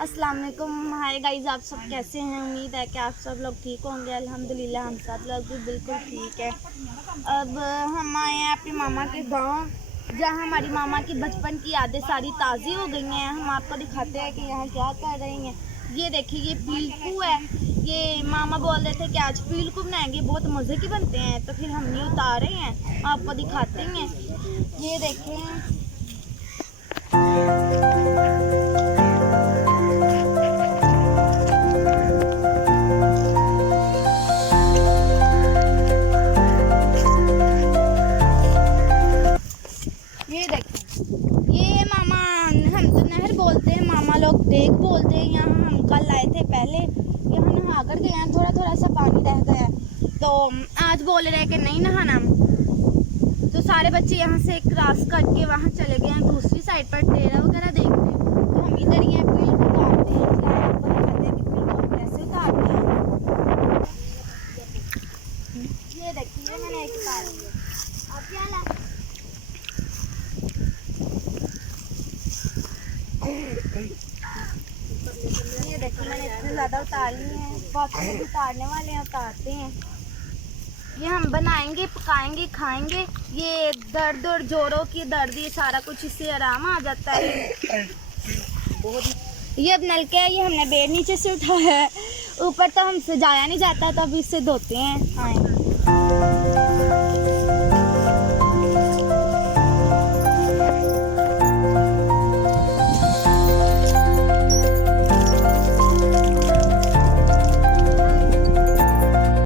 अस्सलाम वालेकुम। Hi guys, आप सब कैसे हैं? उम्मीद है कि आप सब लोग ठीक होंगे। अल्हम्दुलिल्लाह हम सब लोग भी बिल्कुल ठीक है। अब हम आए हैं अपने मामा के गांव, जहां हमारी मामा की बचपन की यादें सारी ताज़ी हो गई हैं। हम आपको दिखाते हैं कि यहाँ क्या कर रहे हैं। ये देखिए, ये पीलकू है। ये मामा बोल रहे थे कि आज पीलकू बनाएंगे, बहुत मज़े के बनते हैं। तो फिर हम ये उतारे हैं, आपको दिखाते हैं। ये देखें, ये देखें, ये मामा, हम तो नहर बोलते हैं, मामा लोग देख बोलते हैं। यहाँ हम कल आए थे, पहले यहाँ नहा कर गए हैं, थोड़ा थोड़ा सा पानी रह गया तो आज बोल रहे कि नहीं नहाना। तो सारे बच्चे यहाँ से क्रॉस करके वहाँ चले गए हैं दूसरी साइड पर टेरा वगैरह देखने। तो हम इधर ही हैं, पील को उतारते हैं। आपको दिखाते हैं कि पील को कैसे उतारते हैं। ये देखिए, मैंने एक उतार लिया। आप क्या ला ये देखिए, मैंने इतने ज़्यादा उतार लिए हैं। बाकी लोग उतारने वाले हैं, उतारते हैं। ये हम बनाएंगे, पकाएंगे, खाएंगे। ये दर्द और जोड़ों की दर्द, ये सारा कुछ इससे आराम आ जाता है। ये अब नलके है, ये हमने बेड नीचे से उठाया है। ऊपर तो हमसे जाया नहीं जाता, तो अब इससे धोते हैं। हाँ।